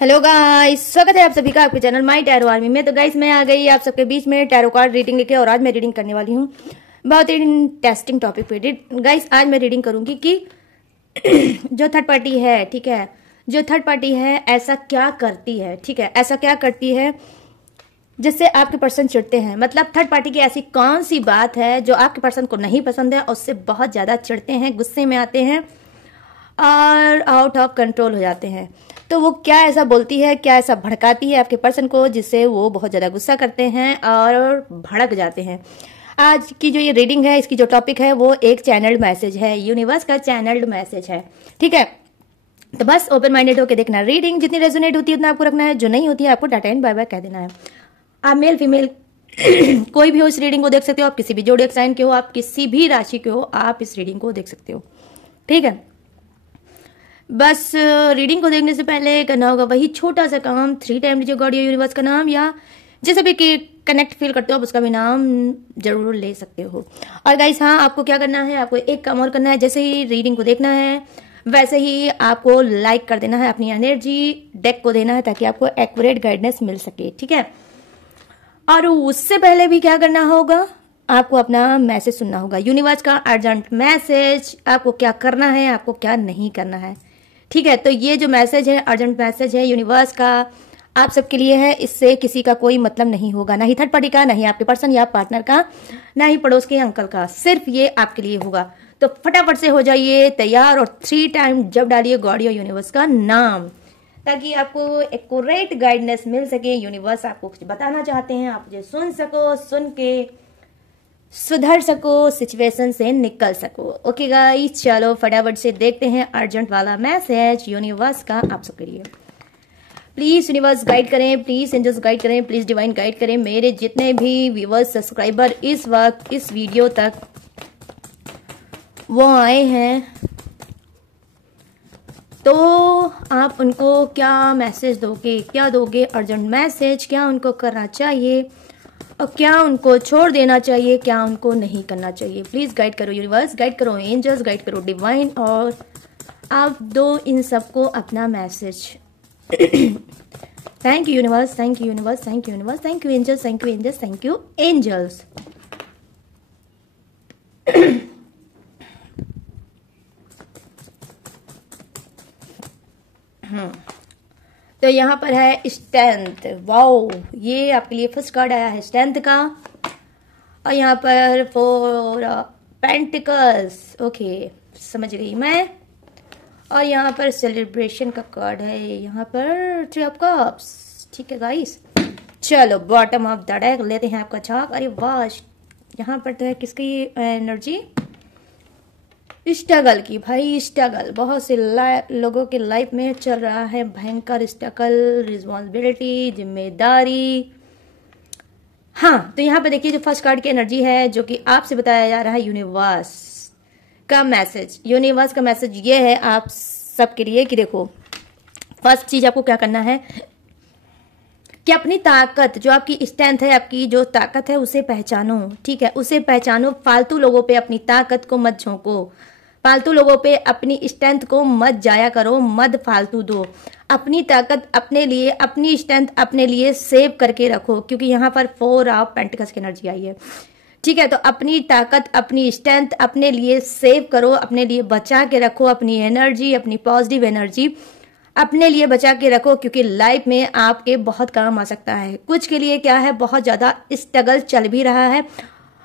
Hello guys, स्वागत है आप सभी का आपके चैनल माई टैरो आर्मी में। तो गाइस मैं आ गई आप सबके बीच में टैरो कार्ड रीडिंग लेके, और आज मैं रीडिंग करने वाली हूँ बहुत ही इंटरेस्टिंग टॉपिक पे। गाइस आज मैं रीडिंग करूंगी कि जो थर्ड पार्टी है, ठीक है, जो थर्ड पार्टी है ऐसा क्या करती है, ठीक है, ऐसा क्या करती है जिससे आपके पर्सन चिढ़ते हैं। मतलब थर्ड पार्टी की ऐसी कौन सी बात है जो आपके पर्सन को नहीं पसंद है और उससे बहुत ज्यादा चिढ़ते हैं, गुस्से में आते हैं और आउट ऑफ कंट्रोल हो जाते हैं। तो वो क्या ऐसा बोलती है, क्या ऐसा भड़काती है आपके पर्सन को जिससे वो बहुत ज़्यादा गुस्सा करते हैं और भड़क जाते हैं। आज की जो ये रीडिंग है, इसकी जो टॉपिक है वो एक चैनल्ड मैसेज है, यूनिवर्स का चैनल्ड मैसेज है, ठीक है। तो बस ओपन माइंडेड होकर देखना रीडिंग, जितनी रेजोनेट होती है उतना आपको रखना है, जो नहीं होती है आपको टाटा एंड बाय बाय कह देना है। आप मेल फीमेल कोई भी हो इस रीडिंग को देख सकते हो, आप किसी भी जोडिएक साइन के हो, आप किसी भी राशि के हो, आप इस रीडिंग को देख सकते हो, ठीक है। बस रीडिंग को देखने से पहले करना होगा वही छोटा सा काम, 3 टाइम लीजिए गॉड या यूनिवर्स का नाम, या जैसे भी कनेक्ट फील करते हो आप उसका भी नाम जरूर ले सकते हो। और गाइस हाँ, आपको क्या करना है, आपको एक काम और करना है। जैसे ही रीडिंग को देखना है वैसे ही आपको लाइक कर देना है, अपनी एनर्जी डेक को देना है ताकि आपको एक्यूरेट गाइडेंस मिल सके, ठीक है। और उससे पहले भी क्या करना होगा, आपको अपना मैसेज सुनना होगा, यूनिवर्स का अर्जेंट मैसेज। आपको क्या करना है, आपको क्या नहीं करना है, ठीक है। तो ये जो मैसेज है, अर्जेंट मैसेज है यूनिवर्स का, आप सबके लिए है। इससे किसी का कोई मतलब नहीं होगा, ना ही थर्ड पार्टी का, ना ही आपके पर्सन या पार्टनर का, ना ही पड़ोस के अंकल का, सिर्फ ये आपके लिए होगा। तो फटाफट से हो जाइए तैयार और 3 टाइम जब डालिए गॉड या यूनिवर्स का नाम, ताकि आपको एक्यूरेट गाइडेंस मिल सके। यूनिवर्स आपको कुछ बताना चाहते हैं, आप मुझे सुन सको, सुन के सुधर सको, सिचुएशन से निकल सको। ओके गाइस, चलो फटाफट से देखते हैं अर्जेंट वाला मैसेज यूनिवर्स का आप सबके लिए। प्लीज यूनिवर्स गाइड करें, प्लीज एंजल्स गाइड करें, प्लीज डिवाइन गाइड करें। मेरे जितने भी व्यूअर्स सब्सक्राइबर इस वक्त इस वीडियो तक वो आए हैं, तो आप उनको क्या मैसेज दोगे, क्या दोगे अर्जेंट मैसेज, क्या उनको करना चाहिए और क्या उनको छोड़ देना चाहिए, क्या उनको नहीं करना चाहिए। प्लीज गाइड करो यूनिवर्स, गाइड करो एंजल्स, गाइड करो डिवाइन, और आप दो इन सबको अपना message. Thank you universe, thank you universe, thank you universe, thank you angels, thank you angels, thank you angels. तो यहाँ पर है स्ट्रेंथ। वाओ, ये आपके लिए फर्स्ट कार्ड आया है स्ट्रेंथ का। और यहाँ पर 4 पेंटिकल्स, ओके समझ गई मैं। और यहाँ पर सेलिब्रेशन का कार्ड है, यहाँ पर 3 ऑफ कप्स, ठीक है गाइस। चलो बॉटम ऑफ द डेक लेते हैं आपका छाक। अरे वाह, यहाँ पर तो है किसकी एनर्जी, स्ट्रगल की। भाई स्ट्रगल बहुत से लोगों के लाइफ में चल रहा है, भयंकर स्ट्रगल, रिस्पॉन्सिबिलिटी, जिम्मेदारी। हाँ, तो यहाँ पे देखिए जो फर्स्ट कार्ड की एनर्जी है, जो कि आपसे बताया जा रहा है यूनिवर्स का मैसेज। यूनिवर्स का मैसेज ये है आप सबके लिए कि देखो, फर्स्ट चीज आपको क्या करना है कि अपनी ताकत, जो आपकी स्ट्रेंथ है, आपकी जो ताकत है उसे पहचानो, ठीक है, उसे पहचानो। फालतू लोगों पे अपनी ताकत को मत झोंको, फालतू लोगों पे अपनी स्ट्रेंथ को मत जाया करो, मत फालतू दो। अपनी ताकत अपने लिए, अपनी स्ट्रेंथ अपने लिए सेव करके रखो, क्योंकि यहाँ पर 4 ऑफ पेंटिकल्स की एनर्जी आई है, ठीक है। तो अपनी ताकत, अपनी स्ट्रेंथ अपने लिए सेव करो, अपने लिए बचा के रखो, अपनी एनर्जी, अपनी पॉजिटिव एनर्जी अपने लिए बचा के रखो, क्योंकि लाइफ में आपके बहुत काम आ सकता है। कुछ के लिए क्या है, बहुत ज्यादा स्ट्रगल चल भी रहा है,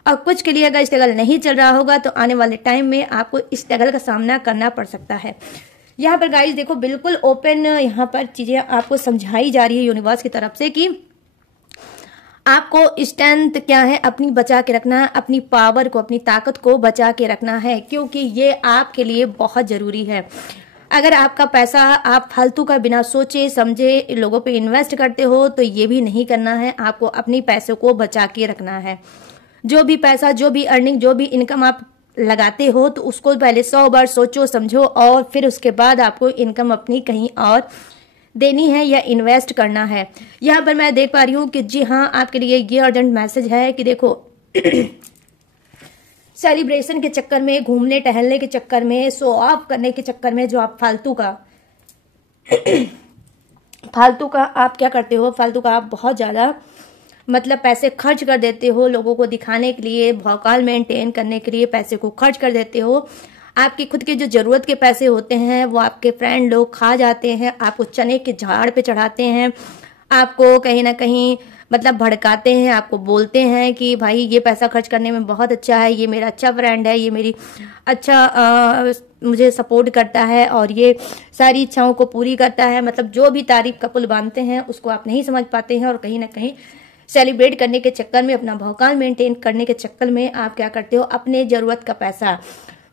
और कुछ के लिए अगर स्ट्रगल नहीं चल रहा होगा तो आने वाले टाइम में आपको स्ट्रगल का सामना करना पड़ सकता है। यहाँ पर गाइस देखो, बिल्कुल ओपन यहाँ पर चीजें आपको समझाई जा रही है यूनिवर्स की तरफ से कि आपको स्ट्रेंथ क्या है अपनी बचा के रखना है, अपनी पावर को, अपनी ताकत को बचा के रखना है, क्योंकि ये आपके लिए बहुत जरूरी है। अगर आपका पैसा आप फालतू का बिना सोचे समझे लोगों पे इन्वेस्ट करते हो तो ये भी नहीं करना है, आपको अपनी पैसों को बचा के रखना है। जो भी पैसा, जो भी अर्निंग, जो भी इनकम आप लगाते हो तो उसको पहले 100 बार सोचो समझो, और फिर उसके बाद आपको इनकम अपनी कहीं और देनी है या इन्वेस्ट करना है। यहाँ पर मैं देख पा रही हूँ कि जी हाँ, आपके लिए ये अर्जेंट मैसेज है कि देखो सेलिब्रेशन के चक्कर में, घूमने टहलने के चक्कर में, शो ऑफ करने के चक्कर में जो आप फालतू का आप क्या करते हो, फालतू का आप बहुत ज़्यादा मतलब पैसे खर्च कर देते हो, लोगों को दिखाने के लिए, भौकाल मेंटेन करने के लिए पैसे को खर्च कर देते हो। आपकी खुद के जो जरूरत के पैसे होते हैं वो आपके फ्रेंड लोग खा जाते हैं, आपको चने के झाड़ पे चढ़ाते हैं, आपको कहीं ना कहीं मतलब भड़काते हैं, आपको बोलते हैं कि भाई ये पैसा खर्च करने में बहुत अच्छा है, ये मेरा अच्छा फ्रेंड है, ये मेरी अच्छा मुझे सपोर्ट करता है और ये सारी इच्छाओं को पूरी करता है। मतलब जो भी तारीफ का पुल बांधते हैं उसको आप नहीं समझ पाते हैं और कहीं ना कहीं सेलिब्रेट करने के चक्कर में, अपना भौकाल मेंटेन करने के चक्कर में आप क्या करते हो, अपने जरूरत का पैसा,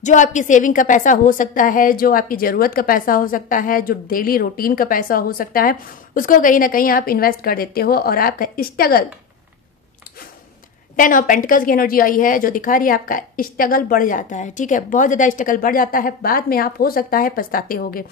जो आपकी सेविंग का पैसा हो सकता है, जो आपकी जरूरत का पैसा हो सकता है, जो डेली रूटीन का पैसा हो सकता है, उसको कहीं ना कहीं आप इन्वेस्ट कर देते हो और आपका स्ट्रगल, 10 ऑफ पेंटिकल्स की एनर्जी आई है जो दिखा रही है आपका स्ट्रगल बढ़ जाता है। ठीक है, बहुत ज्यादा स्ट्रगल बढ़ जाता है। बाद में आप हो सकता है पछताते होगे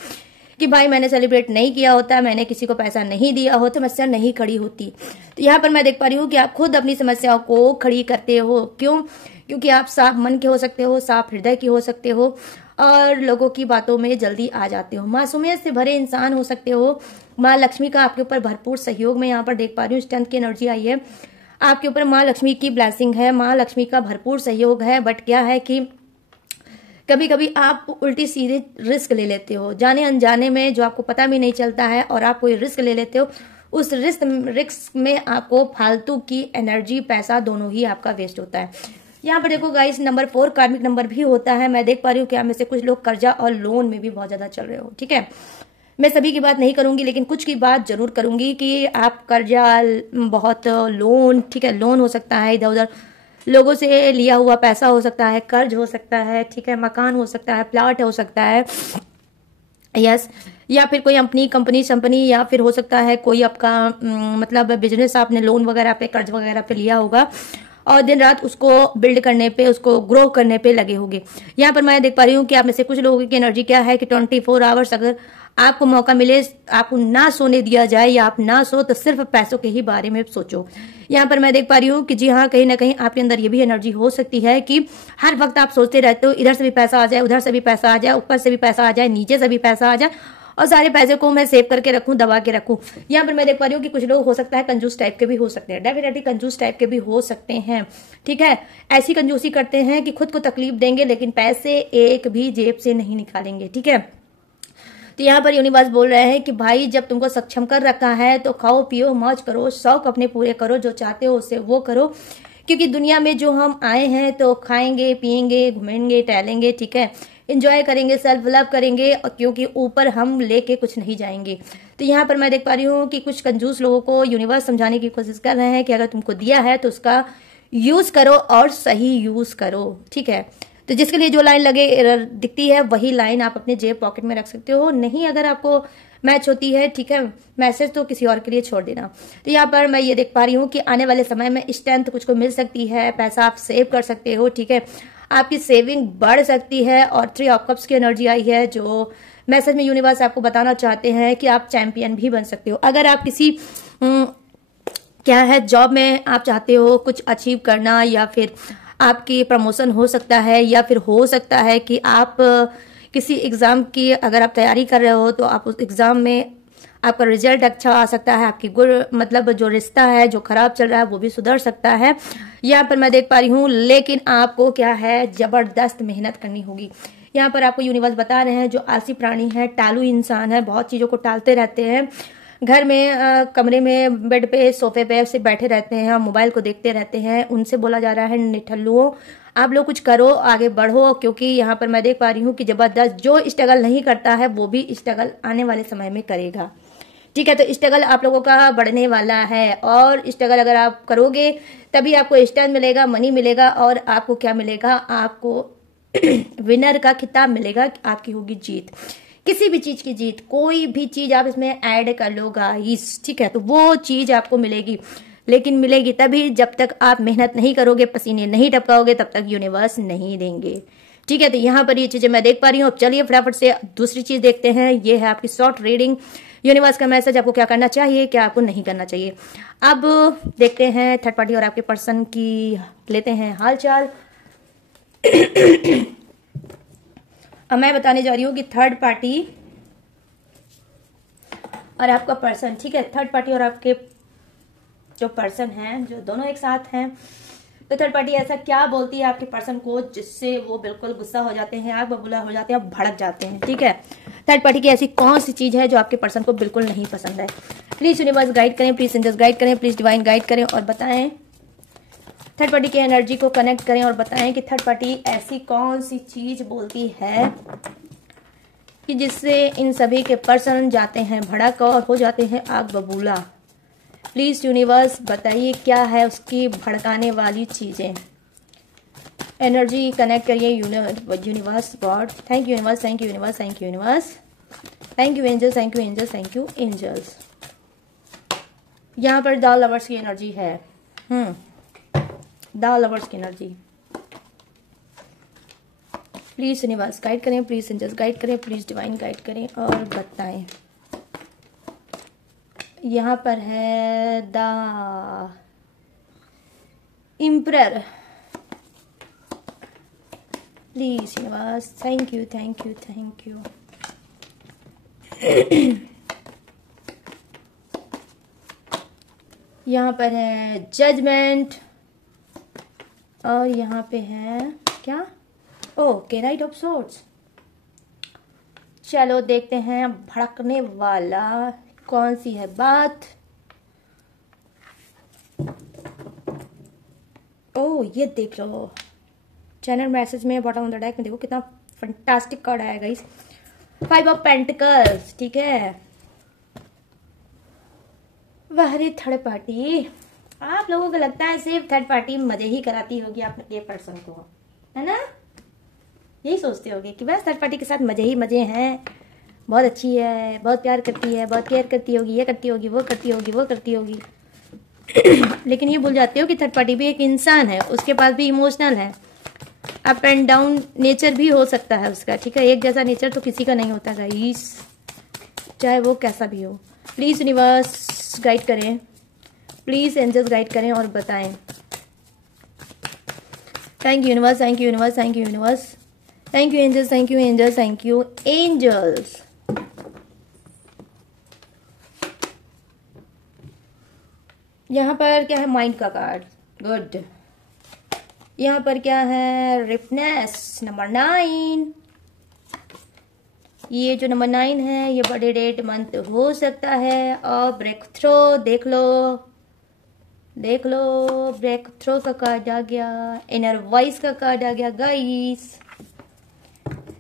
कि भाई मैंने सेलिब्रेट नहीं किया होता, मैंने किसी को पैसा नहीं दिया होता, समस्या नहीं खड़ी होती। तो यहाँ पर मैं देख पा रही हूँ कि आप खुद अपनी समस्याओं को खड़ी करते हो। क्यों? क्योंकि आप साफ मन के हो सकते हो, साफ हृदय की हो सकते हो और लोगों की बातों में जल्दी आ जाते हो, मासूमियत से भरे इंसान हो सकते हो। माँ लक्ष्मी का आपके ऊपर भरपूर सहयोग मैं यहाँ पर देख पा रही हूँ, स्ट्रेंथ की एनर्जी आई है आपके ऊपर, माँ लक्ष्मी की ब्लेसिंग है, माँ लक्ष्मी का भरपूर सहयोग है। बट क्या है कि कभी कभी आप उल्टी सीधे रिस्क ले लेते हो, जाने अनजाने में, जो आपको पता भी नहीं चलता है और आप कोई रिस्क ले लेते हो। उस रिस्क में आपको फालतू की एनर्जी, पैसा दोनों ही आपका वेस्ट होता है। यहाँ पर देखो गाइस, नंबर 4 कार्मिक नंबर भी होता है। मैं देख पा रही हूँ कि आप में से कुछ लोग कर्जा और लोन में भी बहुत ज्यादा चल रहे हो। ठीक है, मैं सभी की बात नहीं करूंगी लेकिन कुछ की बात जरूर करूंगी कि आप कर्जा, बहुत लोन, ठीक है, लोन हो सकता है, इधर उधर लोगों से लिया हुआ पैसा हो सकता है, कर्ज हो सकता है, ठीक है, मकान हो सकता है, प्लॉट हो सकता है, यस, या फिर कोई अपनी कंपनी या फिर हो सकता है कोई आपका मतलब बिजनेस, आपने लोन वगैरह पे, कर्ज वगैरह पे लिया होगा और दिन रात उसको बिल्ड करने पे, उसको ग्रो करने पे लगे होंगे। यहाँ पर मैं देख पा रही हूँ कि आप में से कुछ लोगों की एनर्जी क्या है कि 24 आवर्स अगर आपको मौका मिले, आपको ना सोने दिया जाए या आप ना सो तो सिर्फ पैसों के ही बारे में सोचो। यहाँ पर मैं देख पा रही हूँ कि जी हाँ, कहीं ना कहीं आपके अंदर ये भी एनर्जी हो सकती है कि हर वक्त आप सोचते रहते हो इधर से भी पैसा आ जाए, उधर से भी पैसा आ जाए, ऊपर से भी पैसा आ जाए, नीचे से भी पैसा आ जाए और सारे पैसे को मैं सेव करके रखूं, दबा के रखूं। यहाँ पर मैं देख पा रही हूँ कि कुछ लोग हो सकता है कंजूस टाइप के भी हो सकते हैं, डेफिनेटली कंजूस टाइप के भी हो सकते हैं। ठीक है, ऐसी कंजूसी करते हैं कि खुद को तकलीफ देंगे लेकिन पैसे एक भी जेब से नहीं निकालेंगे। ठीक है, तो यहाँ पर यूनिवर्स बोल रहे हैं कि भाई जब तुमको सक्षम कर रखा है तो खाओ पियो मौज करो, शौक अपने पूरे करो, जो चाहते हो उससे वो करो। क्योंकि दुनिया में जो हम आए हैं तो खाएंगे, पिएंगे, घूमेंगे, टहलेंगे, ठीक है, एंजॉय करेंगे, सेल्फ लव करेंगे, और क्योंकि ऊपर हम लेके कुछ नहीं जाएंगे। तो यहाँ पर मैं देख पा रही हूँ कि कुछ कंजूस लोगों को यूनिवर्स समझाने की कोशिश कर रहे हैं कि अगर तुमको दिया है तो उसका यूज करो और सही यूज करो। ठीक है, तो जिसके लिए जो लाइन लगे दिखती है वही लाइन आप अपने जेब पॉकेट में रख सकते हो। नहीं अगर आपको मैच होती है, ठीक है, मैसेज तो किसी और के लिए छोड़ देना। तो यहाँ पर मैं ये देख पा रही हूँ कि आने वाले समय में स्ट्रेंथ कुछ को मिल सकती है, पैसा आप सेव कर सकते हो। ठीक है, आपकी सेविंग बढ़ सकती है। और 3 ऑफ कप्स की एनर्जी आई है जो मैसेज में यूनिवर्स आपको बताना चाहते हैं कि आप चैंपियन भी बन सकते हो। अगर आप किसी क्या है जॉब में आप चाहते हो कुछ अचीव करना, या फिर आपकी प्रमोशन हो सकता है, या फिर हो सकता है कि आप किसी एग्जाम की अगर आप तैयारी कर रहे हो तो आप उस एग्जाम में आपका रिजल्ट अच्छा आ सकता है, आपकी मतलब जो रिश्ता है जो खराब चल रहा है वो भी सुधर सकता है। यहाँ पर मैं देख पा रही हूँ, लेकिन आपको क्या है जबरदस्त मेहनत करनी होगी। यहाँ पर आपको यूनिवर्स बता रहे हैं जो आलसी प्राणी है, टालू इंसान है, बहुत चीजों को टालते रहते हैं, घर में कमरे में बेड पे सोफे पे से बैठे रहते हैं, मोबाइल को देखते रहते हैं, उनसे बोला जा रहा है निठल्लुओं आप लोग कुछ करो, आगे बढ़ो। क्योंकि यहाँ पर मैं देख पा रही हूँ कि जबरदस्त जो स्ट्रगल नहीं करता है वो भी स्ट्रगल आने वाले समय में करेगा। ठीक है, तो स्ट्रगल आप लोगों का बढ़ने वाला है और स्ट्रगल अगर आप करोगे तभी आपको स्ट्रेंथ मिलेगा, मनी मिलेगा और आपको क्या मिलेगा, आपको विनर का खिताब मिलेगा, आपकी होगी जीत, किसी भी चीज की जीत। कोई भी चीज आप इसमें ऐड कर लो गाइस, ठीक है, तो वो चीज आपको मिलेगी, लेकिन मिलेगी तभी जब तक आप मेहनत नहीं करोगे, पसीने नहीं टपकाओगे, तब तक यूनिवर्स नहीं देंगे। ठीक है, तो यहाँ पर ये चीजें मैं देख पा रही हूँ। अब चलिए फटाफट से दूसरी चीज देखते हैं। ये है आपकी शॉर्ट रीडिंग, यूनिवर्स का मैसेज, आपको क्या करना चाहिए, क्या आपको नहीं करना चाहिए। अब देखते हैं थर्ड पार्टी और आपके पर्सन की, लेते हैं हालचाल। अब मैं बताने जा रही हूँ कि थर्ड पार्टी और आपका पर्सन, ठीक है, थर्ड पार्टी और आपके जो पर्सन हैं, जो दोनों एक साथ हैं, तो थर्ड पार्टी ऐसा क्या बोलती है आपके पर्सन को जिससे वो बिल्कुल गुस्सा हो जाते हैं, आग बबूला हो जाते हैं, भड़क जाते हैं, ठीक है। थर्ड पार्टी की ऐसी कौन सी चीज है जो आपके पर्सन को बिल्कुल नहीं पसंद है? प्लीज यूनिवर्स गाइड करें, प्लीज एंजल्स गाइड करें, प्लीज डिवाइन गाइड करें और बताएं। थर्ड पार्टी की एनर्जी को कनेक्ट करें और बताएं कि थर्ड पार्टी ऐसी कौन सी चीज बोलती है कि जिससे इन सभी के पर्सन जाते हैं भड़क और हो जाते हैं आग बबूला। प्लीज यूनिवर्स बताइए क्या है उसकी भड़काने वाली चीजें। एनर्जी कनेक्ट करिए universe God. Thank you universe, thank you universe, thank you universe, thank you angels, thank you angels, thank you angels. यहाँ पर द लवर्स की एनर्जी है। द लवर्स की एनर्जी। प्लीज यूनिवर्स गाइड करें, please angels guide करें, please divine guide करें और बताएं। यहाँ पर है the emperor. Please universe, thank you, thank you, thank you. यहाँ पर है जजमेंट और यहाँ पे है क्या? Okay, night of swords. चलो देखते हैं भड़कने वाला कौन सी है बात। ओ ये देख लो, चैनल मैसेज में बॉटम ऑफ द डेक में देखो कितना फंटास्टिक कार्ड आया गाइस। 5 ऑफ पेंटिकल्स, ठीक है। वहरी थर्ड पार्टी, आप लोगों को लगता है सिर्फ थर्ड पार्टी मजे ही कराती होगी आपके पर्सन को, है ना? यही सोचते होगे कि बस थर्ड पार्टी के साथ मजे ही मजे हैं, बहुत अच्छी है, बहुत प्यार करती है, बहुत केयर करती होगी, ये करती होगी, वो करती होगी, वो करती होगी। लेकिन ये भूल जाते हो कि थर्ड पार्टी भी एक इंसान है, उसके पास भी इमोशनल है, अप एंड डाउन नेचर भी हो सकता है उसका, ठीक है। एक जैसा नेचर तो किसी का नहीं होता गाइस, चाहे वो कैसा भी हो। प्लीज यूनिवर्स गाइड करें, प्लीज एंजल्स गाइड करें और बताएं। Thank you universe, thank you universe, thank you universe, thank you angels, thank you angels, thank you angels. यहाँ पर क्या है? माइंड का कार्ड, गुड। यहाँ पर क्या है? रिपनेस नंबर 9। ये जो नंबर 9 है ये बर्थडे डेट मंथ हो सकता है। और ब्रेक थ्रो देख लो, देख लो, ब्रेक थ्रो का कार्ड आ गया, इनर वॉइस का कार्ड आ गया गाइस।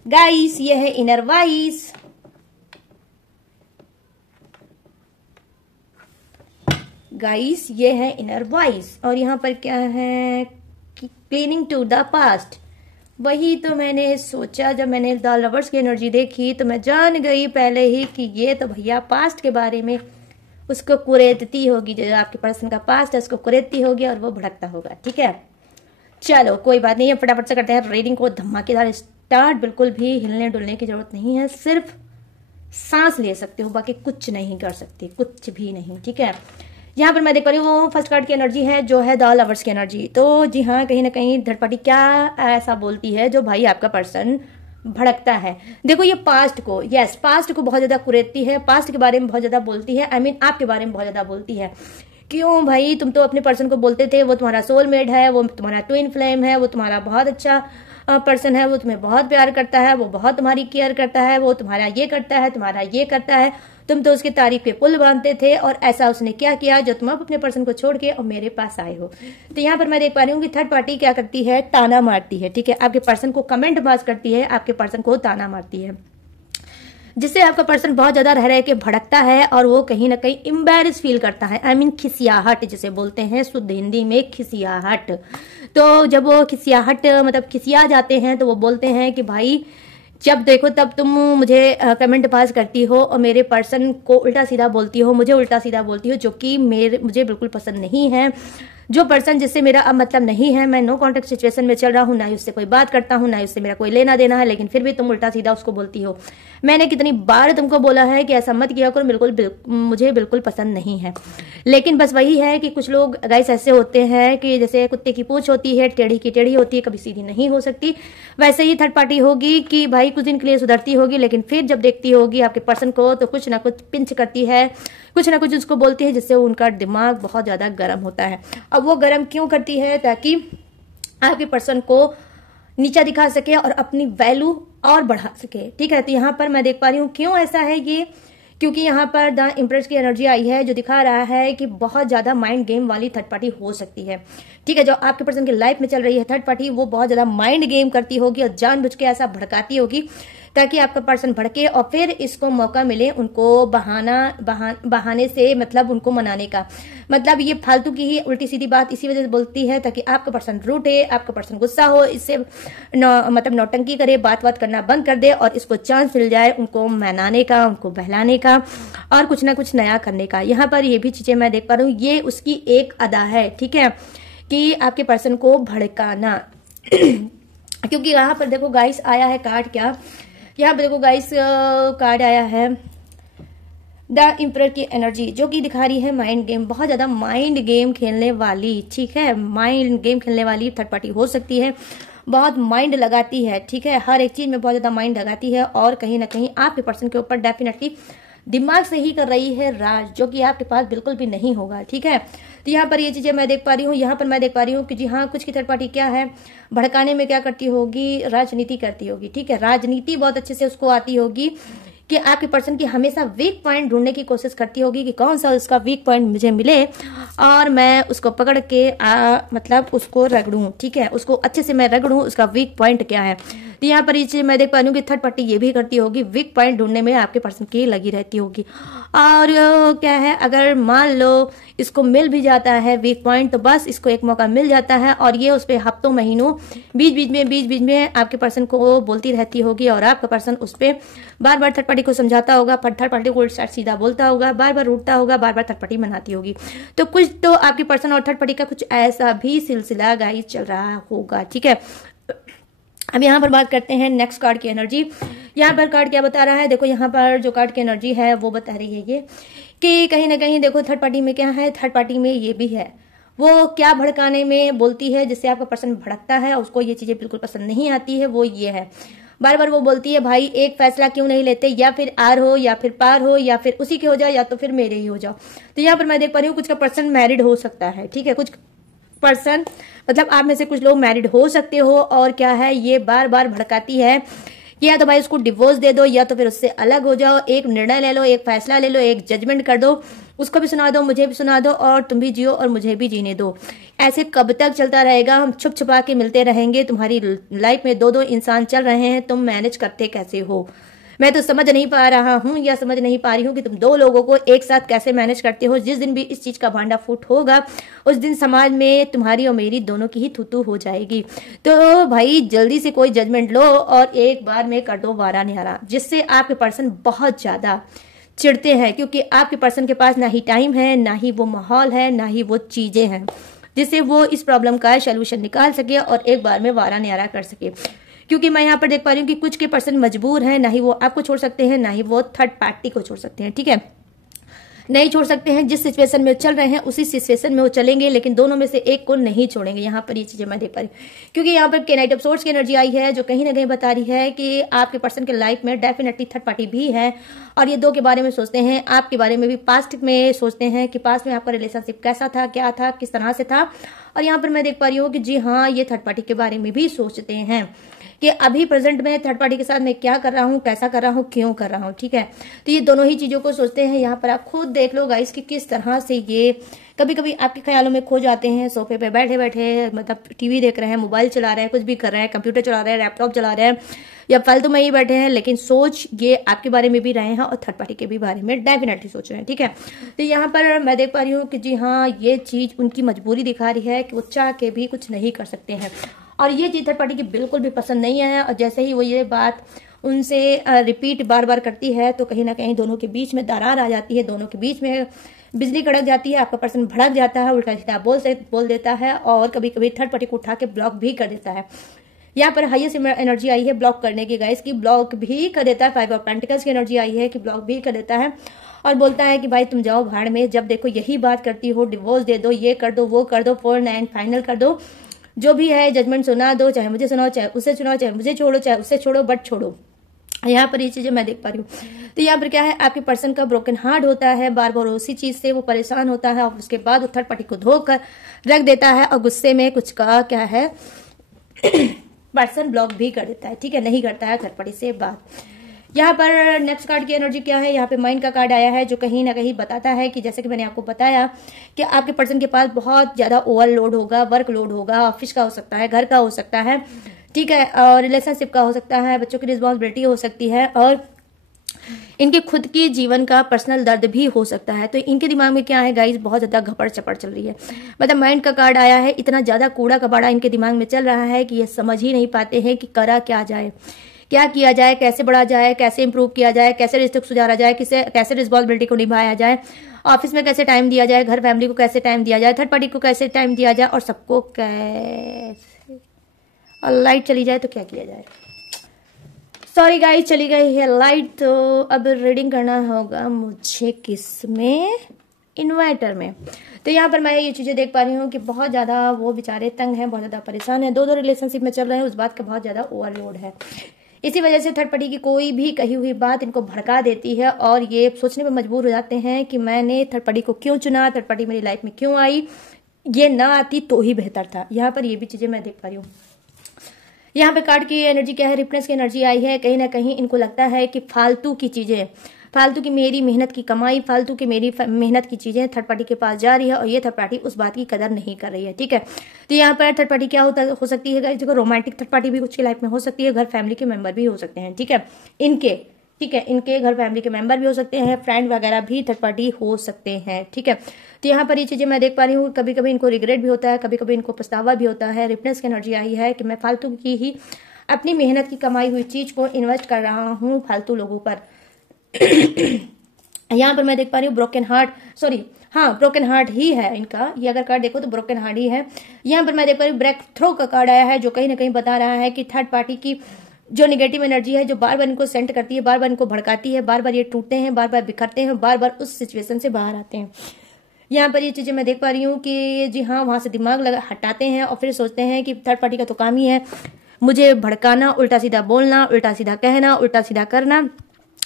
गाइस ये है इनर वॉइस। गाइस ये है इनर वॉइस। और यहाँ पर क्या है? Cleaning to the past. वही तो मैंने सोचा, जब मैंने द लवर्स की एनर्जी देखी तो मैं जान गई पहले ही कि ये तो भैया पास्ट के बारे में उसको कुरेदती होगी, जो आपके पर्सन का पास्ट है उसको कुरेदती होगी और वो भड़कता होगा, ठीक है। चलो कोई बात नहीं है, फटाफट से करते हैं रीडिंग को धमाकेदार स्टार्ट। बिल्कुल भी हिलने डुलने की जरूरत नहीं है, सिर्फ सांस ले सकते हो, बाकी कुछ नहीं कर सकते, कुछ भी नहीं, ठीक है। यहाँ पर मैं देख पा रही हूँ फर्स्ट कार्ड की एनर्जी है जो है द लवर्स की एनर्जी। तो जी हाँ, कहीं ना कहीं थर्ड पार्टी क्या ऐसा बोलती है जो भाई आपका पर्सन भड़कता है। देखो ये पास्ट को, यस पास्ट को बहुत ज्यादा कुरेदती है, पास्ट के बारे में बहुत ज्यादा बोलती है, आई मीन आपके बारे में बहुत ज्यादा बोलती है। क्यों भाई? तुम तो अपने पर्सन को बोलते थे वो तुम्हारा सोलमेट है, वो तुम्हारा ट्विन फ्लेम है, वो तुम्हारा बहुत अच्छा पर्सन है, वो तुम्हें बहुत प्यार करता है, वो बहुत तुम्हारी केयर करता है, वो तुम्हारा ये करता है, तुम्हारा ये करता है, तुम तो उसकी तारीफ पे पुल बांधते थे। और ऐसा उसने क्या किया जो तुम अपने पर्सन को छोड़ के और मेरे पास आए हो। तो यहाँ पर मैं देख पा रही हूँ कि थर्ड पार्टी क्या करती है? ताना मारती है, ठीक है। आपके पर्सन को कमेंट पास करती है, आपके पर्सन को ताना मारती है, जिससे आपका पर्सन बहुत ज्यादा रह रह के भड़कता है और वो कहीं ना कहीं एम्बैरेस फील करता है, आई मीन खिसियाहट जिसे बोलते हैं शुद्ध हिंदी में खिसियाहट। तो जब वो खिसियाहट मतलब खिसिया जाते हैं तो वो बोलते हैं कि भाई जब देखो तब तुम मुझे कमेंट पास करती हो और मेरे पर्सन को उल्टा सीधा बोलती हो, मुझे उल्टा सीधा बोलती हो, जो कि मुझे बिल्कुल पसंद नहीं है। जो पर्सन जिससे मेरा अब मतलब नहीं है, मैं नो कॉन्टेक्ट सिचुएशन में चल रहा हूँ, ना ही उससे कोई बात करता हूँ, ना ही उससे मेरा कोई लेना देना है, लेकिन फिर भी तुम उल्टा सीधा उसको बोलती हो। मैंने कितनी बार तुमको बोला है कि ऐसा मत किया करो, मुझे बिल्कुल पसंद नहीं है। लेकिन बस वही है कि कुछ लोग गाइस ऐसे होते हैं कि जैसे कुत्ते की पूंछ होती है, टेढ़ी की टेढ़ी होती है, कभी सीधी नहीं हो सकती। वैसे ही थर्ड पार्टी होगी कि भाई कुछ दिन के लिए सुधरती होगी, लेकिन फिर जब देखती होगी आपके पर्सन को तो कुछ ना कुछ पिंच करती है, कुछ ना कुछ उसको बोलती है, जिससे उनका दिमाग बहुत ज्यादा गर्म होता है। अब वो गर्म क्यों करती है? ताकि आपके पर्सन को नीचा दिखा सके और अपनी वैल्यू और बढ़ा सके। ठीक है, तो यहाँ पर मैं देख पा रही हूँ क्यों ऐसा है ये, क्योंकि यहाँ पर द इम्प्रेस की एनर्जी आई है जो दिखा रहा है कि बहुत ज्यादा माइंड गेम वाली थर्ड पार्टी हो सकती है। ठीक है, जो आपके पर्सन की लाइफ में चल रही है थर्ड पार्टी, वो बहुत ज्यादा माइंड गेम करती होगी और जानबूझ के ऐसा भड़काती होगी ताकि आपका पर्सन भड़के और फिर इसको मौका मिले उनको बहाने से मतलब उनको मनाने का। मतलब ये फालतू की ही उल्टी सीधी बात इसी वजह से बोलती है ताकि आपका पर्सन रूठे, आपका पर्सन गुस्सा हो, इससे मतलब नौटंकी करे, बात करना बंद कर दे और इसको चांस मिल जाए उनको मनाने का, उनको बहलाने का और कुछ ना कुछ नया करने का। यहाँ पर ये भी चीजें मैं देख पा रही हूँ, ये उसकी एक अदा है। ठीक है, कि आपके पर्सन को भड़काना क्योंकि यहाँ पर देखो गाइस आया है कार्ड, क्या यहाँ पर देखो गाइस कार्ड आया है द इम्परर की एनर्जी, जो कि दिखा रही है माइंड गेम, बहुत ज्यादा माइंड गेम खेलने वाली। ठीक है, माइंड गेम खेलने वाली थर्ड पार्टी हो सकती है, बहुत माइंड लगाती है। ठीक है, हर एक चीज में बहुत ज्यादा माइंड लगाती है और कहीं ना कहीं आपके पर्सन के ऊपर डेफिनेटली दिमाग से ही कर रही है राज, जो कि आपके पास बिल्कुल भी नहीं होगा। ठीक है, तो यहाँ पर ये चीजें मैं देख पा रही हूँ। यहाँ पर मैं देख पा रही हूँ कि जी हाँ, कुछ की थर्ड पार्टी क्या है, भड़काने में क्या करती होगी, राजनीति करती होगी। ठीक है, राजनीति बहुत अच्छे से उसको आती होगी कि आपके पर्सन की हमेशा वीक पॉइंट ढूंढने की कोशिश करती होगी कि कौन सा उसका वीक पॉइंट मुझे मिले और मैं उसको पकड़ के मतलब उसको रगड़ूं। ठीक है, उसको अच्छे से मैं रगड़ूं, उसका वीक पॉइंट क्या है। तो यहाँ पर ये चीज मैं देख पा रही हूँ कि थर्ड पार्टी ये भी करती होगी, वीक पॉइंट ढूंढने में आपके पर्सन की लगी रहती होगी। और क्या है, अगर मान लो इसको मिल भी जाता है वीक पॉइंट, तो बस इसको एक मौका मिल जाता है और ये उस पर हफ्तों महीनों बीच बीच में आपके पर्सन को बोलती रहती होगी और आपका पर्सन उस पर बार बार थर्ड पार्टी को समझाता होगा, पर थर्ड पार्टी को उल्टा सीधा बोलता होगा, बार बार उठता होगा, बार बार थर्ड पार्टी मनाती होगी। तो कुछ तो आपके पर्सन और थर्ड पार्टी का कुछ ऐसा भी सिलसिला गाइस चल रहा होगा। ठीक है, अब यहाँ पर बात करते हैं नेक्स्ट कार्ड की एनर्जी। यहाँ पर कार्ड क्या बता रहा है, देखो यहाँ पर जो कार्ड की एनर्जी है वो बता रही है ये कि कहीं ना कहीं देखो थर्ड पार्टी में क्या है, थर्ड पार्टी में ये भी है, वो क्या भड़काने में बोलती है जिससे आपका पर्सन भड़कता है, उसको ये चीजें बिल्कुल पसंद नहीं आती है। वो ये है, बार बार वो बोलती है भाई एक फैसला क्यों नहीं लेते, या फिर आर हो या फिर पार हो या फिर उसी के हो जाओ या तो फिर मेरे ही हो जाओ। तो यहाँ पर मैं देख पा रही हूँ कुछ का पर्सन मैरिड हो सकता है। ठीक है, कुछ पर्सन मतलब आप में से कुछ लोग मैरिड हो सकते हो और क्या है, ये बार बार भड़काती है कि या तो भाई उसको डिवोर्स दे दो या तो फिर उससे अलग हो जाओ, एक निर्णय ले लो, एक फैसला ले लो, एक जजमेंट कर दो, उसको भी सुना दो, मुझे भी सुना दो और तुम भी जियो और मुझे भी जीने दो। ऐसे कब तक चलता रहेगा, हम छुप छुपा के मिलते रहेंगे, तुम्हारी लाइफ में दो इंसान चल रहे हैं, तुम मैनेज करते कैसे हो? मैं तो समझ नहीं पा रहा हूँ या समझ नहीं पा रही हूँ कि तुम दो लोगों को एक साथ कैसे मैनेज करते हो। जिस दिन भी इस चीज का भांडा फूट होगा उस दिन समाज में तुम्हारी और मेरी दोनों की ही थूथू हो जाएगी। तो भाई जल्दी से कोई जजमेंट लो और एक बार में कर दो वारा निहारा, जिससे आपके पर्सन बहुत ज्यादा चिढ़ते हैं, क्योंकि आपके पर्सन के पास ना ही टाइम है, ना ही वो माहौल है, ना ही वो चीजें हैं जिससे वो इस प्रॉब्लम का सोल्यूशन निकाल सके और एक बार में वारा निहारा कर सके। क्योंकि मैं यहाँ पर देख पा रही हूँ कि कुछ के पर्सन मजबूर हैं, ना ही वो आपको छोड़ सकते हैं, ना ही वो थर्ड पार्टी को छोड़ सकते हैं। ठीक है, नहीं छोड़ सकते हैं, जिस सिचुएशन में चल रहे हैं उसी सिचुएशन में वो चलेंगे, लेकिन दोनों में से एक को नहीं छोड़ेंगे। यहाँ पर ये चीजें मैं देख पा रही हूँ, क्योंकि यहाँ पर नाइट ऑफ सोर्ड्स की एनर्जी आई है जो कहीं ना कहीं बता रही है कि आपके पर्सन के लाइफ में डेफिनेटली थर्ड पार्टी भी है और ये दो के बारे में सोचते हैं, आपके बारे में भी पास्ट में सोचते हैं कि पास्ट में आपका रिलेशनशिप कैसा था, क्या था, किस तरह से था। और यहाँ पर मैं देख पा रही हूँ कि जी हाँ, ये थर्ड पार्टी के बारे में भी सोचते हैं कि अभी प्रेजेंट में थर्ड पार्टी के साथ मैं क्या कर रहा हूँ, कैसा कर रहा हूँ, क्यों कर रहा हूँ। ठीक है, तो ये दोनों ही चीजों को सोचते हैं। यहाँ पर आप खुद देख लो गाइस कि किस तरह से ये कभी कभी आपके ख्यालों में खो जाते हैं, सोफे पे बैठे बैठे मतलब टीवी देख रहे हैं, मोबाइल चला रहे हैं, कुछ भी कर रहे हैं, कंप्यूटर चला रहे हैं, लैपटॉप चला रहे हैं या फालतू में ही बैठे हैं, लेकिन सोच ये आपके बारे में भी रहे हैं और थर्ड पार्टी के भी बारे में डेफिनेटली सोच रहे हैं। ठीक है, तो यहाँ पर मैं देख पा रही हूँ कि जी हाँ, ये चीज उनकी मजबूरी दिखा रही है कि वो चाह के भी कुछ नहीं कर सकते हैं और ये चीज थर्ड पार्टी की बिल्कुल भी पसंद नहीं है। और जैसे ही वो ये बात उनसे रिपीट बार बार करती है तो कहीं ना कहीं दोनों के बीच में दरार आ जाती है, दोनों के बीच में बिजली कड़क जाती है, आपका पर्सन भड़क जाता है, उल्टा सीधा बोल देता है और कभी कभी थर्ड पार्टी को उठा के ब्लॉक भी कर देता है। यहाँ पर हाईएस्ट एनर्जी आई है ब्लॉक करने की गाइस, की ब्लॉक भी कर देता है। 5 ऑफ पेंटिकल्स की एनर्जी आई है कि ब्लॉक भी कर देता है और बोलता है कि भाई तुम जाओ भाड़ में, जब देखो यही बात करती हो, डिवोर्स दे दो, ये कर दो, वो कर दो, 4-9 फाइनल कर दो, जो भी है जजमेंट सुना दो, चाहे मुझे सुनाओ, चाहे उसे सुनाओ, चाहे मुझे छोड़ो, चाहे उससे छोड़ो, बट छोड़ो। यहाँ पर ये चीजें मैं देख पा रही हूँ। तो यहाँ पर क्या है, आपके पर्सन का ब्रोकन हार्ट होता है, बार बार उसी चीज से वो परेशान होता है और उसके बाद वो थर्ड पार्टी को धोकर रख देता है और गुस्से में कुछ का क्या है पर्सन ब्लॉक भी कर देता है, ठीक है, नहीं करता है थर्ड पार्टी से बात। यहाँ पर नेक्स्ट कार्ड की एनर्जी क्या है, यहाँ पे माइंड का कार्ड आया है जो कहीं ना कहीं बताता है कि जैसे कि मैंने आपको बताया कि आपके पर्सन के पास बहुत ज्यादा ओवरलोड होगा, वर्कलोड होगा, ऑफिस का हो सकता है, घर का हो सकता है, ठीक है, और रिलेशनशिप का हो सकता है, बच्चों की रिस्पॉन्सिबिलिटी हो सकती है और इनके खुद की जीवन का पर्सनल दर्द भी हो सकता है। तो इनके दिमाग में क्या है गाइस, बहुत ज्यादा घपड़ चपड़ चल रही है। मतलब माइंड का कार्ड आया है, इतना ज्यादा कूड़ा कबाड़ा इनके दिमाग में चल रहा है कि ये समझ ही नहीं पाते हैं कि करा क्या जाए, क्या किया जाए, कैसे बढ़ा जाए, कैसे इंप्रूव किया जाए, कैसे रिश्ते को सुधारा जाए, कैसे रिस्पॉन्सिबिलिटी को निभाया जाए, ऑफिस में कैसे टाइम दिया जाए, घर फैमिली को कैसे टाइम दिया जाए, थर्ड पार्टी को कैसे टाइम दिया जाए और सबको कैसे, और लाइट चली जाए तो क्या किया जाए। सॉरी गाइस, चली गई है लाइट, तो अब रीडिंग करना होगा मुझे किसमें, इन्वर्टर में। तो यहाँ पर मैं ये चीजें देख पा रही हूँ कि बहुत ज्यादा वो बेचारे तंग हैं, बहुत ज्यादा परेशान है, दो रिलेशनशिप में चल रहे हैं, उस बात का बहुत ज्यादा ओवरलोड है। इसी वजह से थर्ड पार्टी की कोई भी कही हुई बात इनको भड़का देती है और ये सोचने पर मजबूर हो जाते हैं कि मैंने थर्ड पार्टी को क्यों चुना, थर्ड पार्टी मेरी लाइफ में क्यों आई, ये ना आती तो ही बेहतर था। यहाँ पर ये भी चीजें मैं देख पा रही हूँ। यहाँ पे कार्ड की एनर्जी क्या है, रिफरेंस की एनर्जी आई है। कहीं ना कहीं इनको लगता है कि फालतू की चीजें, फालतू की मेरी मेहनत की कमाई, फालतू की मेरी मेहनत की चीजें थर्ड पार्टी के पास जा रही है और ये थर्ड पार्टी उस बात की कदर नहीं कर रही है, ठीक है। तो यहाँ पर थर्ड पार्टी क्या हो सकती है, देखो रोमांटिक थर्ड पार्टी भी कुछ की लाइफ में हो सकती है, घर फैमिली के मेंबर भी हो सकते हैं, ठीक है, इनके घर फैमिली के मेंबर भी हो सकते हैं, फ्रेंड वगैरह भी थर्ड पार्टी हो सकते हैं, ठीक है। तो यहाँ पर ये चीजें मैं देख पा रही हूँ, कभी कभी इनको रिग्रेट भी होता है, कभी कभी इनको पछतावा भी होता है। रिफरेंस की एनर्जी आई है कि मैं फालतू की ही अपनी मेहनत की कमाई हुई चीज को इन्वेस्ट कर रहा हूँ फालतू लोगों पर। यहाँ पर मैं देख पा रही हूँ ब्रोकन हार्ट, सॉरी हाँ ब्रोकन हार्ट ही है इनका, ये अगर कार्ड देखो तो ब्रोकन हार्ट ही है। यहाँ पर मैं देख पा रही हूँ ब्रेक थ्रो का कार्ड आया है जो कहीं ना कहीं बता रहा है कि थर्ड पार्टी की जो नेगेटिव एनर्जी है, जो बार बार इनको सेंड करती है, बार बार इनको भड़काती है, बार बार ये टूटते हैं, बार बार बिखरते हैं, बार बार उस सिचुएशन से बाहर आते हैं। यहाँ पर ये चीजें मैं देख पा रही हूँ कि जी हाँ, वहां से दिमाग हटाते हैं और फिर सोचते हैं कि थर्ड पार्टी का तो काम ही है मुझे भड़काना, उल्टा सीधा बोलना, उल्टा सीधा कहना, उल्टा सीधा करना,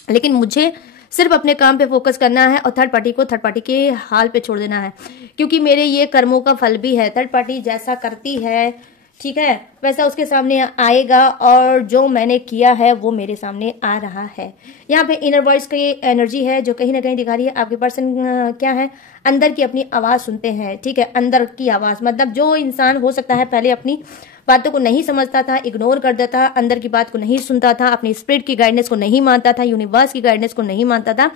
लेकिन मुझे सिर्फ अपने काम पे फोकस करना है और थर्ड पार्टी को थर्ड पार्टी के हाल पे छोड़ देना है, क्योंकि मेरे ये कर्मों का फल भी है। थर्ड पार्टी जैसा करती है, ठीक है, वैसा उसके सामने आएगा और जो मैंने किया है वो मेरे सामने आ रहा है। यहाँ पे इनर वॉइस की एनर्जी है जो कहीं ना कहीं दिखा रही है आपके पर्सन क्या है, अंदर की अपनी आवाज सुनते हैं, ठीक है, अंदर की आवाज। मतलब जो इंसान हो सकता है पहले अपनी बातों को नहीं समझता था, इग्नोर कर देता, अंदर की बात को नहीं सुनता था, अपनी स्पिरिट की गाइडेंस को नहीं मानता था, यूनिवर्स की गाइडेंस को नहीं मानता था,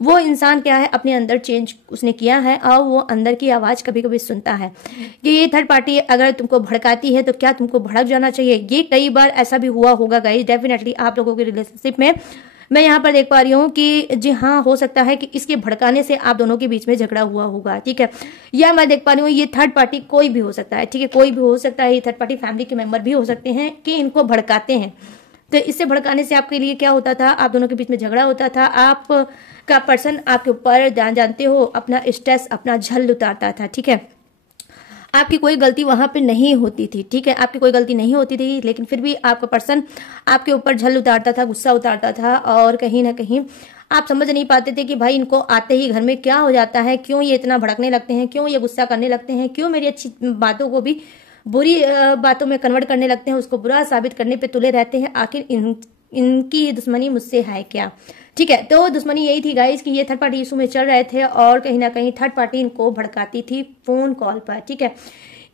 वो इंसान क्या है अपने अंदर चेंज उसने किया है और वो अंदर की आवाज कभी कभी सुनता है कि ये थर्ड पार्टी अगर तुमको भड़काती है तो क्या तुमको भड़क जाना चाहिए। ये कई बार ऐसा भी हुआ होगा गाइस, डेफिनेटली आप लोगों के रिलेशनशिप में मैं यहाँ पर देख पा रही हूँ कि जी हाँ, हो सकता है कि इसके भड़काने से आप दोनों के बीच में झगड़ा हुआ होगा, ठीक है। या मैं देख पा रही हूँ ये थर्ड पार्टी कोई भी हो सकता है, ठीक है, कोई भी हो सकता है, ये थर्ड पार्टी फैमिली के मेंबर भी हो सकते हैं कि इनको भड़काते हैं। तो इससे भड़काने से आपके लिए क्या होता था, आप दोनों के बीच में झगड़ा होता था, आप का पर्सन आपके ऊपर जानते हो अपना स्ट्रेस, अपना झल उतारता था, ठीक है। आपकी कोई गलती वहां पे नहीं होती थी, ठीक है, आपकी कोई गलती नहीं होती थी, लेकिन फिर भी आपका पर्सन आपके ऊपर झल उतारता था, गुस्सा उतारता था और कहीं ना कहीं आप समझ नहीं पाते थे कि भाई इनको आते ही घर में क्या हो जाता है, क्यों ये इतना भड़कने लगते हैं, क्यों ये गुस्सा करने लगते हैं, क्यों मेरी अच्छी बातों को भी बुरी बातों में कन्वर्ट करने लगते हैं, उसको बुरा साबित करने पे तुले रहते हैं। आखिर इनकी दुश्मनी मुझसे है क्या, ठीक है। तो दुश्मनी यही थी गाइस कि ये थर्ड पार्टी इशू में चल रहे थे और कहीं ना कहीं थर्ड पार्टी इनको भड़काती थी फोन कॉल पर, ठीक है,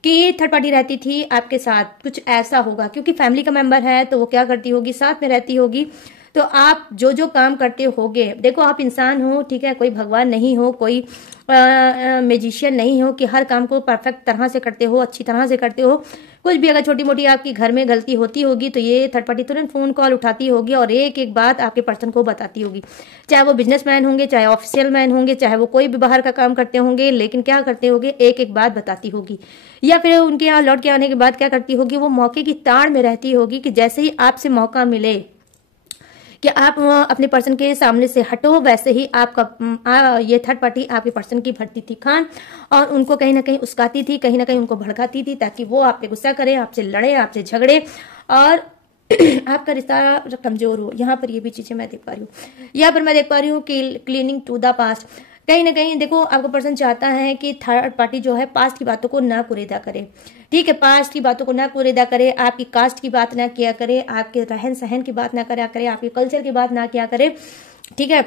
कि थर्ड पार्टी रहती थी आपके साथ, कुछ ऐसा होगा क्योंकि फैमिली का मेंबर है तो वो क्या करती होगी, साथ में रहती होगी, तो आप जो जो काम करते होगे, देखो आप इंसान हो, ठीक है, कोई भगवान नहीं हो, कोई मैजिशियन नहीं हो कि हर काम को परफेक्ट तरह से करते हो, अच्छी तरह से करते हो। कुछ भी अगर छोटी मोटी आपकी घर में गलती होती होगी तो ये थर्ड पार्टी तुरंत फोन कॉल उठाती होगी और एक एक बात आपके पर्सन को बताती होगी। चाहे वो बिजनेसमैन होंगे, चाहे ऑफिशियल मैन होंगे, चाहे वो कोई भी बाहर का काम करते होंगे, लेकिन क्या करते होंगे, एक एक बात बताती होगी। या फिर उनके यहाँ लौट के आने के बाद क्या करती होगी, वो मौके की ताड़ में रहती होगी कि जैसे ही आपसे मौका मिले कि आप अपने पर्सन के सामने से हटो, वैसे ही आपका ये थर्ड पार्टी आपके पर्सन की भरती थी खान और उनको कहीं ना कहीं उस्काती थी, कहीं ना कहीं उनको भड़काती थी, ताकि वो आप पे गुस्सा करे, आपसे लड़े, आपसे झगड़े और आपका रिश्ता कमजोर हो। यहाँ पर ये भी चीजें मैं देख पा रही हूँ। यहाँ पर मैं देख पा रही हूँ कि क्लीनिंग टू द पास्ट, कहीं ना कहीं देखो आपका पर्सन चाहता है कि थर्ड पार्टी जो है पास्ट की बातों को ना कुरेदा करे, ठीक है, पास्ट की बातों को ना कुरेदा करे, आपकी कास्ट की बात ना किया करे, आपके रहन सहन की बात ना करा करे, आपके कल्चर की बात ना किया करे, ठीक है,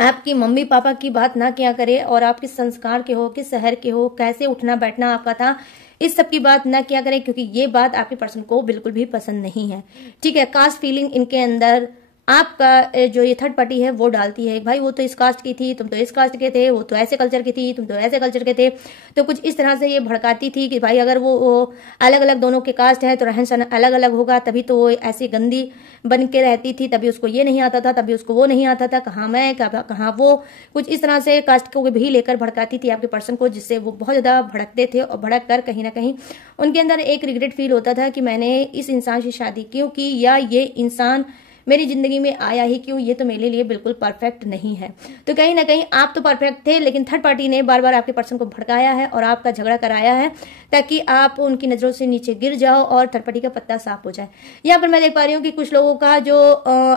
आपकी मम्मी पापा की बात ना किया करे और आप किस संस्कार के हो, किस शहर के हो, कैसे उठना बैठना आपका था, इस सब की बात ना किया करें, क्योंकि ये बात आपके पर्सन को बिल्कुल भी पसंद नहीं है, ठीक है। कास्ट फीलिंग इनके अंदर आपका जो ये थर्ड पार्टी है वो डालती है, भाई वो तो इस कास्ट की थी, तुम तो इस कास्ट के थे, वो तो ऐसे कल्चर की थी, तुम तो ऐसे कल्चर के थे, तो कुछ इस तरह से ये भड़काती थी कि भाई अगर वो अलग अलग दोनों के कास्ट है तो रहन सहन अलग अलग होगा, तभी तो वो ऐसी गंदी बन के रहती थी, तभी उसको ये नहीं आता था, तभी उसको वो नहीं आता था, कहाँ मैं कहाँ वो, कुछ इस तरह से कास्ट को भी लेकर भड़काती थी आपके पर्सन को, जिससे वो बहुत ज्यादा भड़कते थे और भड़क कर कहीं ना कहीं उनके अंदर एक रिग्रेट फील होता था कि मैंने इस इंसान से शादी क्यों की, या ये इंसान मेरी जिंदगी में आया ही क्यों, ये तो मेरे लिए बिल्कुल परफेक्ट नहीं है। तो कहीं ना कहीं आप तो परफेक्ट थे, लेकिन थर्ड पार्टी ने बार बार आपके पर्सन को भड़काया है और आपका झगड़ा कराया है ताकि आप उनकी नजरों से नीचे गिर जाओ और थर्ड पार्टी का पत्ता साफ हो जाए। यहाँ पर मैं देख पा रही हूँ कि कुछ लोगों का जो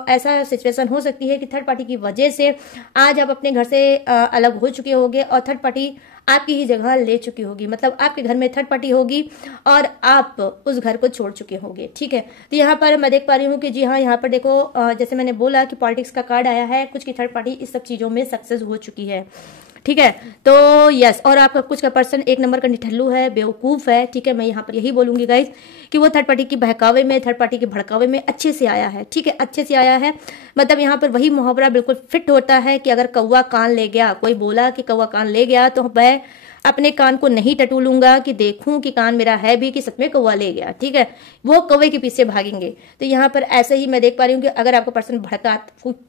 ऐसा सिचुएशन हो सकती है कि थर्ड पार्टी की वजह से आज आप अपने घर से अलग हो चुके होंगे और थर्ड पार्टी आपकी ही जगह ले चुकी होगी, मतलब आपके घर में थर्ड पार्टी होगी और आप उस घर को छोड़ चुके होंगे, ठीक है। तो यहाँ पर मैं देख पा रही हूँ कि जी हाँ, यहाँ पर देखो जैसे मैंने बोला कि पॉलिटिक्स का कार्ड आया है, कुछ की थर्ड पार्टी इस सब चीजों में सक्सेस हो चुकी है, ठीक है। तो यस, और आपका कुछ का पर्सन एक नंबर का निठल्लू है, बेवकूफ है, ठीक है। मैं यहाँ पर यही बोलूंगी गाइज कि वो थर्ड पार्टी की बहकावे में, थर्ड पार्टी के भड़कावे में अच्छे से आया है, ठीक है, अच्छे से आया है। मतलब यहाँ पर वही मुहावरा बिल्कुल फिट होता है कि अगर कौवा कान ले गया, कोई बोला कि कौवा कान ले गया, तो मैं अपने कान को नहीं टटूलूंगा कि देखूं कि कान मेरा है भी कि सच में कौवा ले गया, ठीक है, वो कौवे के पीछे भागेंगे। तो यहाँ पर ऐसे ही मैं देख पा रही हूँ कि अगर आपका पर्सन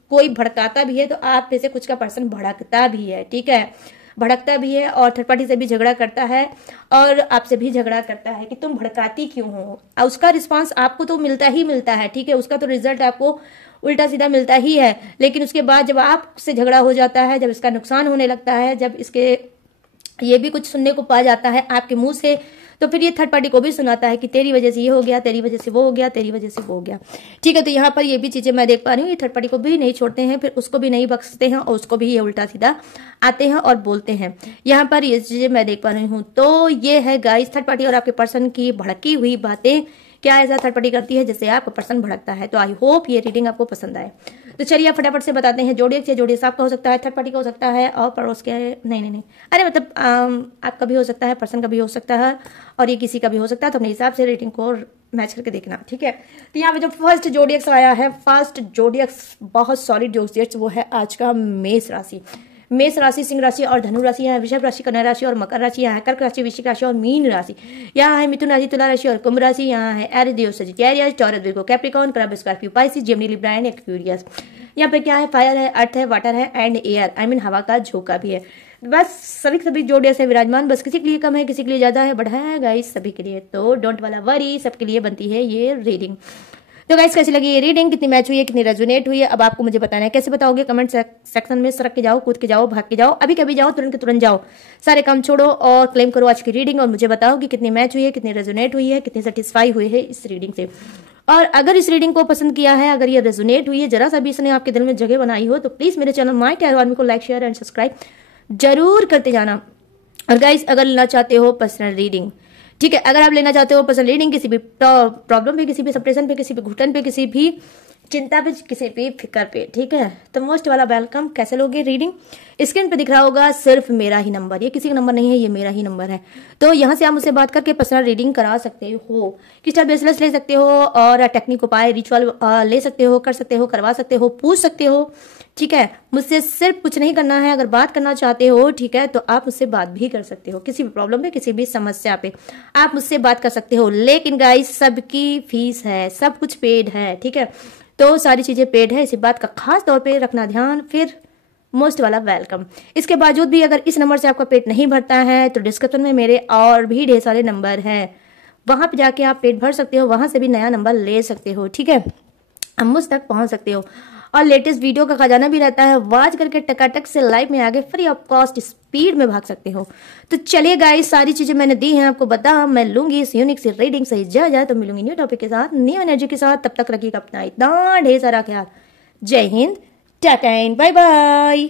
कोई भड़काता भी है तो आप में से कुछ का पर्सन भड़कता भी है, ठीक है, भड़कता भी है और थर्ड पार्टी से भी झगड़ा करता है और आपसे भी झगड़ा करता है कि तुम भड़काती क्यों हो। उसका रिस्पांस आपको तो मिलता ही मिलता है, ठीक है, उसका तो रिजल्ट आपको उल्टा सीधा मिलता ही है, लेकिन उसके बाद जब आपसे झगड़ा हो जाता है, जब इसका नुकसान होने लगता है, जब इसके ये भी कुछ सुनने को पा जाता है आपके मुंह से, तो फिर ये थर्ड पार्टी को भी सुनाता है कि तेरी वजह से ये हो गया, तेरी वजह से वो हो गया, तेरी वजह से वो हो गया, ठीक है। तो यहाँ पर ये भी चीजें मैं देख पा रही हूँ, ये थर्ड पार्टी को भी नहीं छोड़ते हैं, फिर उसको भी नहीं बख्शते हैं और उसको भी ये उल्टा सीधा आते हैं और बोलते हैं। यहाँ पर ये चीजें मैं देख पा रही हूँ। तो ये है गाइस थर्ड पार्टी और आपके पर्सन की भड़की हुई बातें, क्या ऐसा थर्ड पार्टी करती है जिससे आपका पर्सन भड़कता है। तो आई होप ये रीडिंग आपको पसंद आए। तो चलिए आप फटाफट से बताते हैं जोड़ियक से जोड़ियक आपका हो सकता है, थर्ड पार्टी का हो सकता है और पड़ोस के नहीं, अरे मतलब आपका भी हो सकता है, पर्सन का भी हो सकता है और ये किसी का भी हो सकता है। तो अपने हिसाब से रेटिंग को मैच करके देखना, ठीक है। तो यहाँ पे जो फर्स्ट जोड़ियक आया है, फर्स्ट जोड़ियक बहुत सॉलिड जोड़ियक, वो है आज का मेष राशि। मेष राशि, सिंह राशि और धनु राशि, यहाँ वृषभ राशि, कन्या राशि और मकर राशि, यहाँ है कर्क राशि, वृश्चिक राशि और मीन राशि, यहाँ है मिथुन राशि, तुला राशि और कुंभ राशि, यहाँ है Aries, Leo, Sagittarius, Taurus, Virgo, Capricorn, crab, Scorpio, Pisces, Gemini, Libra and Aquarius. यहाँ पे क्या है, फायर है, अर्थ है, वाटर है एंड एयर, आई मीन हवा का झोंका भी है। बस सभी जोड़ियक से विराजमान, बस किसी के लिए कम है, किसी के लिए ज्यादा है, बढ़ा है गाइस सभी के लिए। तो डोंट वाला वरी, सबके लिए बनती है ये रीडिंग। तो गाइस कैसी लगी ये रीडिंग, कितनी मैच हुई है, कितनी रेजोनेट हुई है, अब आपको मुझे बताना है। कैसे बताओगे, कमेंट सेक्शन में सरक के जाओ, कूद के जाओ, भाग के जाओ, अभी कभी जाओ, तुरंत के तुरंत जाओ, सारे काम छोड़ो और क्लेम करो आज की रीडिंग और मुझे बताओ कि कितनी मैच हुई है, कितनी रेजोनेट हुई है, कितनी सेटिस्फाई हुई है इस रीडिंग से। और अगर इस रीडिंग को पसंद किया है, अगर ये रेजोनेट हुई है, जरा सा भी इसने आपके दिल में जगह बनाई हो, तो प्लीज मेरे चैनल माय टैरो आर्मी को लाइक, शेयर एंड सब्सक्राइब जरूर करते जाना। और गाइस अगर लेना चाहते हो पर्सनल रीडिंग, ठीक है, अगर आप लेना चाहते हो पर्सनल रीडिंग किसी भी प्रॉब्लम पे, किसी भी सप्रेशन पे, किसी भी घुटन पे, किसी भी चिंता पे, किसी पे, फिक्र पे, ठीक है। तो मोस्ट वाला वेलकम। कैसे लोगे रीडिंग? स्क्रीन पे दिख रहा होगा सिर्फ मेरा ही नंबर, ये किसी का नंबर नहीं है, ये मेरा ही नंबर है। तो यहाँ से आप मुझसे बात करके पर्सनल रीडिंग करा सकते हो, क्रिस्टल ब्रेसलेट्स ले सकते हो, और टेक्निक उपाय रिचुअल ले सकते हो, कर सकते हो, करवा सकते हो, पूछ सकते हो, ठीक है। मुझसे सिर्फ कुछ नहीं करना है, अगर बात करना चाहते हो, ठीक है, तो आप मुझसे बात भी कर सकते हो, किसी भी प्रॉब्लम पे, किसी भी समस्या पे आप मुझसे बात कर सकते हो। लेकिन गाइस सबकी फीस है, सब कुछ पेड है, ठीक है। तो सारी चीजें पेड है, इसी बात का खास तौर पे रखना ध्यान। फिर मोस्ट वाला वेलकम। इसके बावजूद भी अगर इस नंबर से आपका पेट नहीं भरता है तो डिस्क्रिप्शन में मेरे और भी ढेर सारे नंबर हैं, वहां पे जाके आप पेट भर सकते हो, वहां से भी नया नंबर ले सकते हो, ठीक है। हम मुझ तक पहुंच सकते हो, और लेटेस्ट वीडियो का खजाना भी रहता है, वाच करके टकाटक से लाइव में आगे फ्री ऑफ कॉस्ट स्पीड में भाग सकते हो। तो चलिए गाइस, सारी चीजें मैंने दी हैं आपको, बता मैं लूंगी इस यूनिक सी रीडिंग से इजाजत, तो मिलूंगी न्यू टॉपिक के साथ, न्यू एनर्जी के साथ। तब तक रखिएगा अपना इतना ढेर सारा ख्याल। जय हिंद, टाटा एंड बाय बाय।